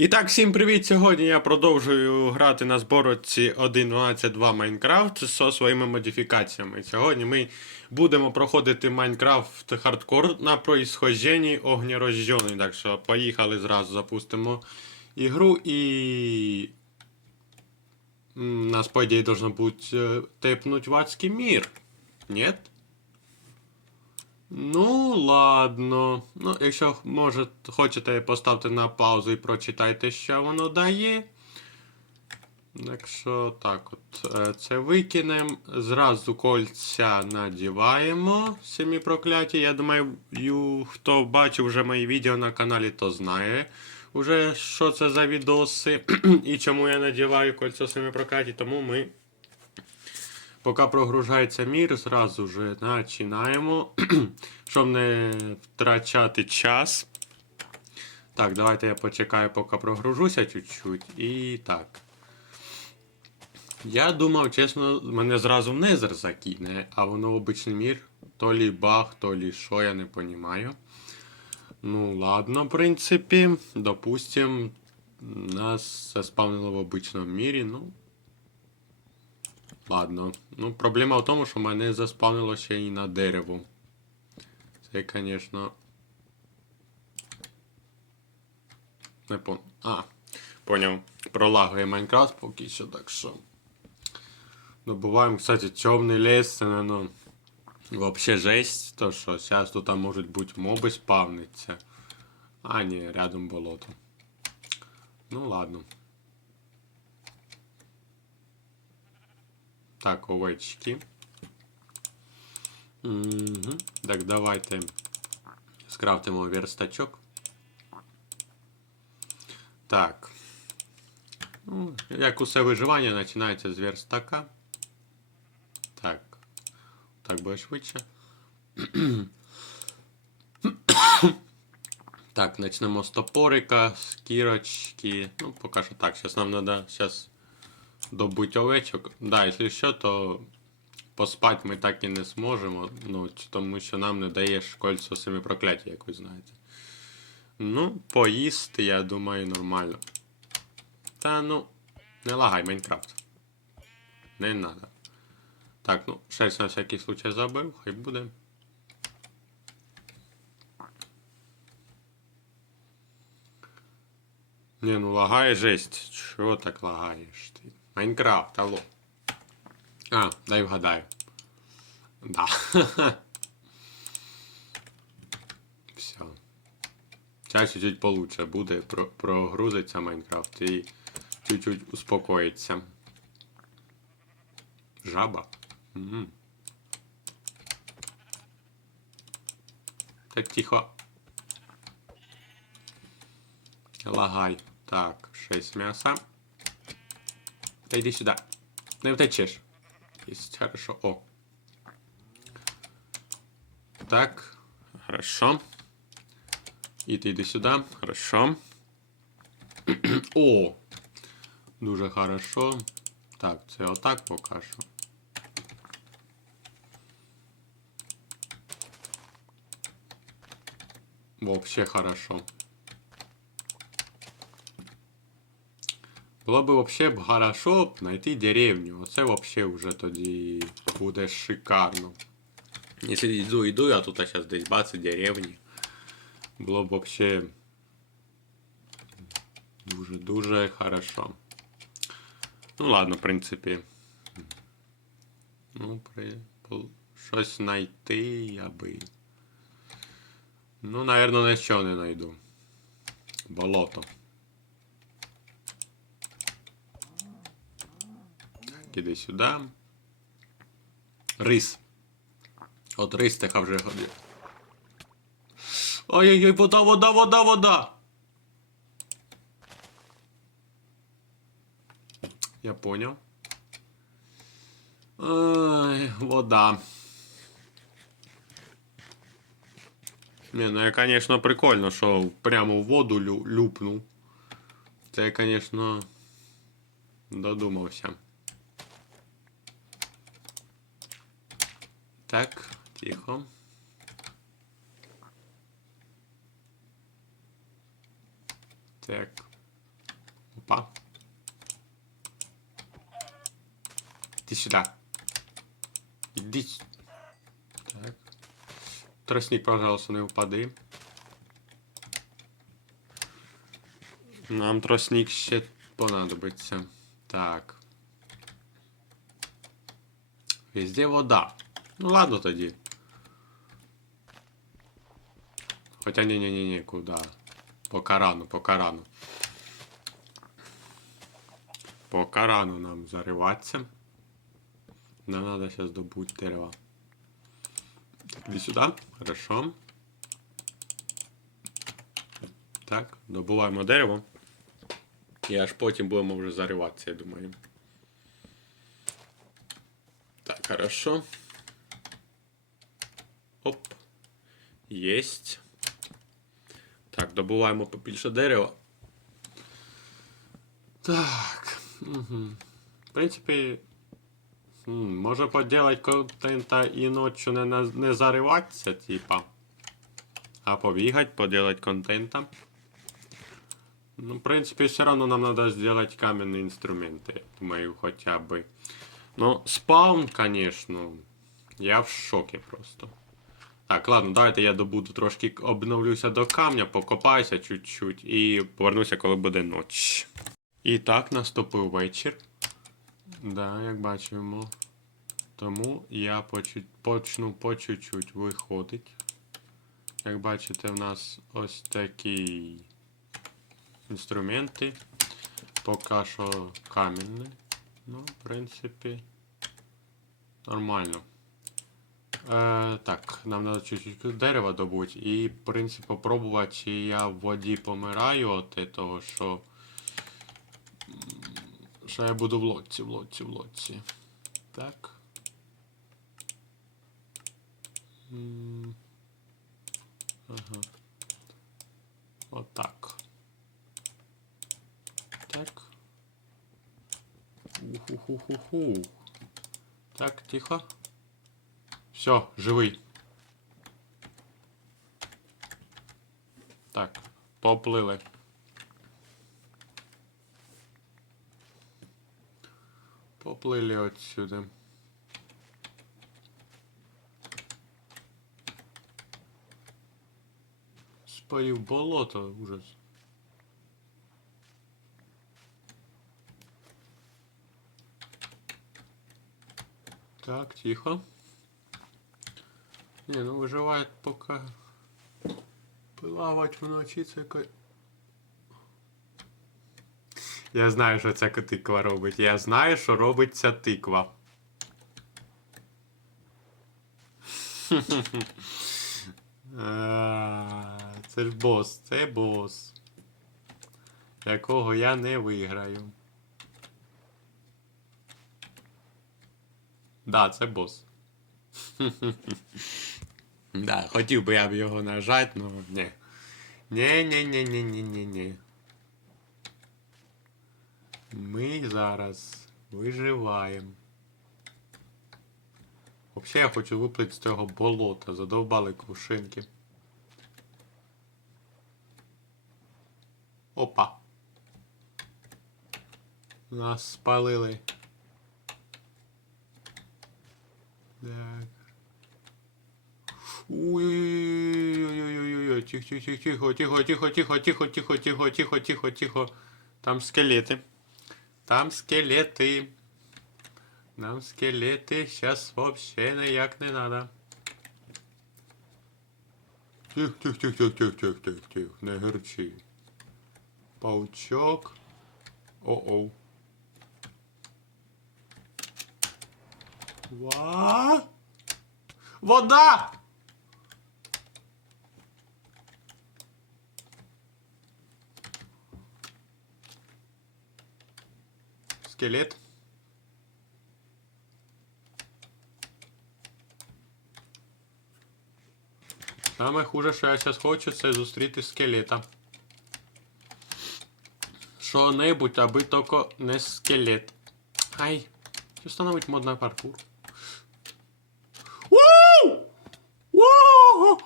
І так, всім привіт! Сьогодні я продовжую грати на зборці 1.12.2 Майнкрафт зі своїми модифікаціями. Сьогодні ми будемо проходити Майнкрафт хардкор на происхожденні огнерожжений. Так що поїхали зразу запустимо ігру і. Нас, по ідеї, должно бути е, тепнуть в адський мір. Нет? Ну, ладно. Ну, якщо може, хочете, поставте на паузу і прочитайте, що воно дає. Так що, так от, е, це викинемо. Зразу кольця надіваємо самі прокляті. Я думаю, хто бачив вже мої відео на каналі, то знає уже, що це за відоси і чому я надіваю кольцо самі прокляті. Тому ми Поки прогружається мір, зразу же починаємо, щоб не втрачати час. Так, давайте я почекаю, поки прогружуся чуть-чуть. І так. Я думав, чесно, мене зразу Незер закине, а воно обичний мір. То лі баг, то лі що, я не розумію. Ну, ладно, в принципі. Допустим, нас заспавнило в обичному мірі. Ну, Ладно. Ну, проблема в тому, що мене заспавнило ще і на дерево. Це, звісно. Не пон... А, поняв. Пролагує Майнкрафт поки що, так що. Добуваємо, кстати, темний ліс, це, ну, вообще жесть, то що зараз тут можуть бути моби спавниться. А, ні, рядом болото. Ну ладно. Так, овечки. Угу. Так, давайте скрафтимо верстачок. Так. Ну, як усе виживання починається з верстака. Так. Так буде швидше. Так, почнемо з топорика, з кірочки. Ну, поки що так. Зараз нам треба зараз добуть овечок. Да, якщо що, то поспати ми так і не зможемо. Ну, тому що нам не дає кольцо самі прокляття, як ви знаєте. Ну, поїсти, я думаю, нормально. Та ну, не лагай Майнкрафт. Не надо. Так, ну, шерсть на всякий случай забив, хай буде. Не, ну лагає жесть. Чого так лагаєш ти? Майнкрафт, алло. А, дай вгадаю. Да. Все. Сейчас чуть-чуть получше буде, про прогрузиться Майнкрафт і чуть-чуть успокоїться. Жаба. М. Так тихо. Лагай. Так, 6 м'яса. Та йди сюди. Не втечеш. Есть, хорошо. О. Так. Хорошо. І ти йди сюди. Хорошо. О! Дуже хорошо. Так, це отак поки що. Вообще хорошо. Було б вообще б хорошо б знайти деревню. Оце вообще вже тоді буде шикарно. Якщо йду, йду, а тут зараз десь бац, і деревні. Було б вообще дуже-дуже хорошо. Ну ладно, в принципі. Ну, при... пол- щось знайти я би. Ну, наверное, нічого не знайду. Болото. Іди сюди. Рис. От рис така вже годин. Ой-ой-ой, вода, вода, вода, вода. Я понял. Ай, вода. Не, ну я, конечно, прикольно, що прямо в воду лю люпнув. Це я, конечно, додумався. Так, тихо. Так. Опа. Иди сюда. Иди. Так. Тростник, пожалуйста, не впади. Нам тростник ще понадобиться. Так. Везде вода. Ну ладно тоді. Хоча ні-ні-ні, куди? По карану, по карану. По карану нам зариватися. Нам надо сейчас добуть дерева. Иди сюда. Хорошо. Так, добуваємо дерево. І аж потім будемо вже зариватися, я думаю. Так, хорошо. Єсть. Так, добуваємо побільше дерева. Так. Угу. В принципі, м, може поділати контента і ночі не, на- не зариватися, типа. А побігати, поділати контента. Ну, в принципе, все равно нам надо сделать каменные инструменты. я Думаю, хотя бы. Ну, спаун, конечно. Я в шоке просто. Так, ладно, давайте я добуду трошки обновлюся до камня, покопаюся чуть-чуть і повернуся, коли буде ніч. І так, наступив вечір. Да, як бачимо. Тому я по чуть- почну по чуть-чуть виходить. Як бачите, в нас ось такий інструменти. Поки що камінні. Ну, в принципі, нормально. Е, так, нам треба чуть-чуть дерева добути. І, в принципі, попробувати, чи я в воді помираю від того, що. Що я буду в лодці, в лодці, в лодці. Так. Ага. Отак. Так. Уху-ху-ху-ху. Так, тихо. Все, живий. Так, поплили. Поплили отсюда. Спалив болото, ужас. Так, тихо. Не, ну виживає поки. Плавать вночі це ка... Я знаю, що ця тиква робить. Я знаю, що робить ця тиква. Це ж бос, це бос. Якого я не виграю. Да, це бос. Да, хотів би я б його нажати, но ні. Ні, ні, ні, ні, ні, ні, ні. Ми зараз виживаємо. Взагалі я хочу виплити з цього болота, задовбали кувшинки. Опа. Нас спалили. Так. Ой-ой-ой-ой-ой-ой-ой, тихо, тихо, тихо, тихо, тихо, тихо, тихо, тихо, тихо, тихо, тихо, тихо. Там скелети. Там скелети. Нам скелети сейчас вообще ніяк не надо. Тих, тих, тих, тих, тих, тих, тих, тих, не герчи. Паучок. О-оу. Ва? Вода! Скелет. Саме хуже, що я зараз хочу, це зустріти скелета. Що-небудь, аби тільки не скелет. Ай, встановить мод паркур. Вау!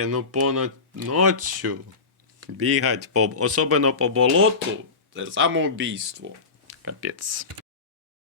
Ні, ну понад ночью бігать, по, особливо по болоту, це самоубійство. Капець.